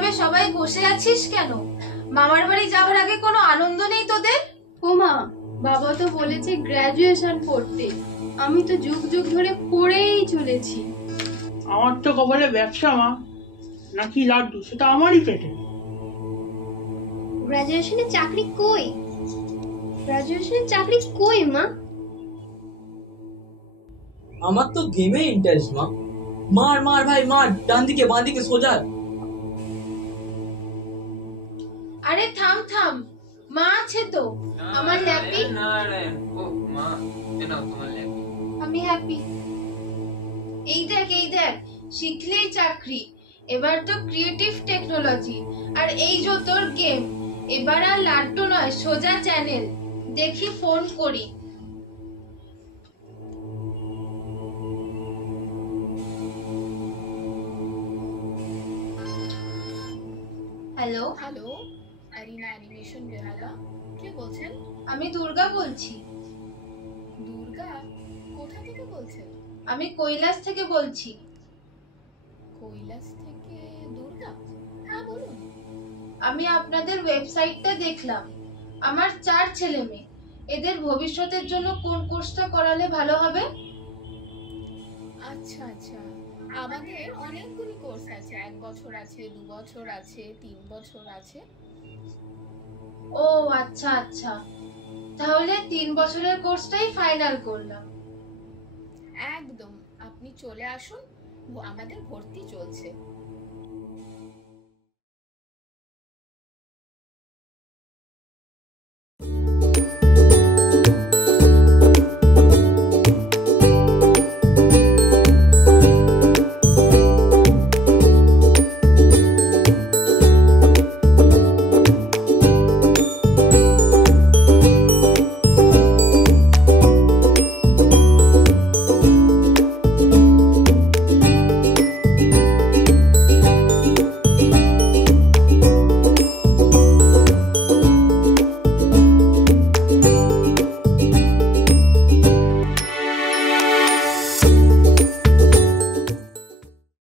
এভাবে সবাই বসে আছিস কেন? মামার বাড়ি যাওয়ার আগে কোনো আনন্দ নেই তোদের? ও মা, বাবা তো বলেছে গ্রাজুয়েশন পড়তে। আমি তো যুগ যুগ ধরে পড়েই চলেছি। আমার তো কপালে ব্যবসা মা, নাকি লাড্ডু সেটা আমারই পেটে। গ্রাজুয়েশনের চাকরি কই? গ্রাজুয়েশনের চাকরি কই মা? আমার তো গেমে ইন্টারেস্ট মা। মার মার ভাই মার, ডান দিকে বাঁ দিকে সোজা। আরে থাম থাম, মা আছে তো, আমার ল্যাপি। আমি হ্যাপি। এই দেখ এই দেখ, শিখলেই চাকরি। এবার তো ক্রিয়েটিভ টেকনোলজি, আর এই যে তোর গেম। এবার আর লাড্ডু নয়, সোজা চ্যানেল। দেখি ফোন করি। হ্যালো হ্যালো, অ্যারিনা অ্যানিমেশন বেহালা, কে বলছেন? আমি দুর্গা বলছি। দুর্গা? কোথা থেকে বলছেন? আমি কৈলাস থেকে বলছি। কৈলাস থেকে দুর্গা? হ্যাঁ বলুন। আমি আপনাদের ওয়েবসাইটটা দেখলাম। আমার 4 ছেলে মেয়ে, এদের ভবিষ্যতের জন্য কোন কোর্সটা করালে ভালো হবে? আচ্ছা আচ্ছা, আমাদের অনেকগুলি কোর্স আছে। 1 বছর আছে, 2 বছর আছে, 3 বছর আছে। ও আচ্ছা আচ্ছা, তাহলে 3 বছরের কোর্সটাই ফাইনাল করলাম। একদম, আপনি চলে আসুন, আমাদের ভর্তি চলছে।